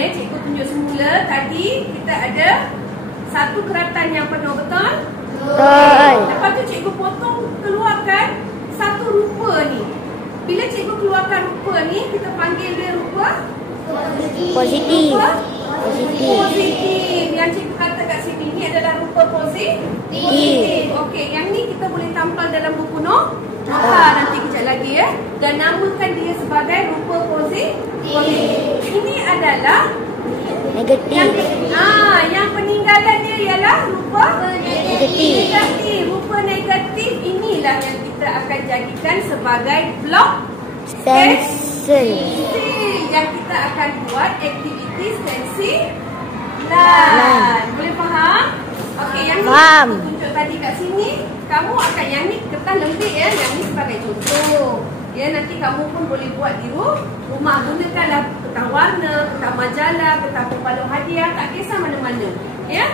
Cikgu tunjuk semula tadi kita ada satu keratan yang penuh, betul? Betul. Lepas tu cikgu potong keluarkan satu rupa ni. Bila cikgu keluarkan rupa ni, kita panggil dia rupa Positif. rupa Positif. positif. Yang cikgu kata kat sini ni adalah rupa positif. Okey, yang ni kita boleh tampal dalam buku nota nanti kejap lagi ya. Dan namakan dia sebagai rupa positif. Ini adalah Negatif. yang peninggalan dia ialah rupa Negatif. Rupa negatif inilah yang kita akan jadikan sebagai blok Stencil. yang kita akan buat aktiviti stensilan. Boleh faham? Okey, yang ni Faham. aku tunjuk tadi kat sini, kamu akan yang ni kertas lembik ya, yang ni sebagai contoh. Ya, nanti kamu pun boleh buat di rumah. Gunakanlah kertas warna, kertas majalah, kertas pembalung hadiah, tak kisah mana-mana. Ya.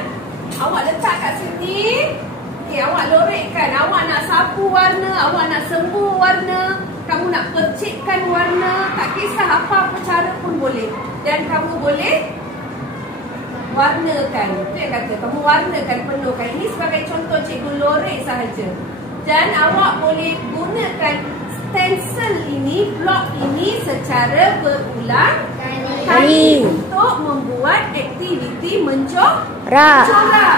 Awak letak kat sini. Okey, awak lorekkan. Awak nak sapu warna, awak nak sembuh warna, kamu nak percikkan warna, tak kisah apa-apa cara pun boleh. Dan kamu boleh warnakan. Itu yang kata, kamu warnakan, penuhkan. Ini sebagai contoh cikgu lorek sahaja. Dan awak boleh gunakan stencil ini, blok ini secara berulang kali untuk membuat aktiviti mencorak.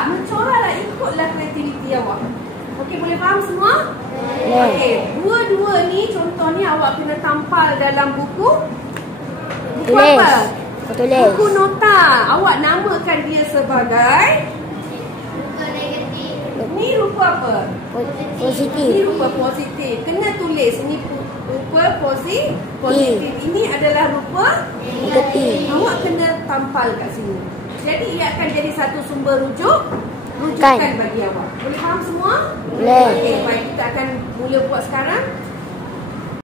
Mencorahlah, ikutlah kreativiti awak. Okey, boleh faham semua? Okey, dua-dua ni contoh ni awak kena tampal dalam buku apa? Buku nota. Awak namakan dia sebagai rupa negatif. Ni rupa apa? Positif. Ini rupa positif. Kena tulis ni rupa positif. Ini adalah rupa Negatif. Awak kena tampal kat sini. Jadi ia akan jadi satu sumber rujukan bagi awak. Boleh faham semua? Boleh. Okey, baik, kita akan mula buat sekarang.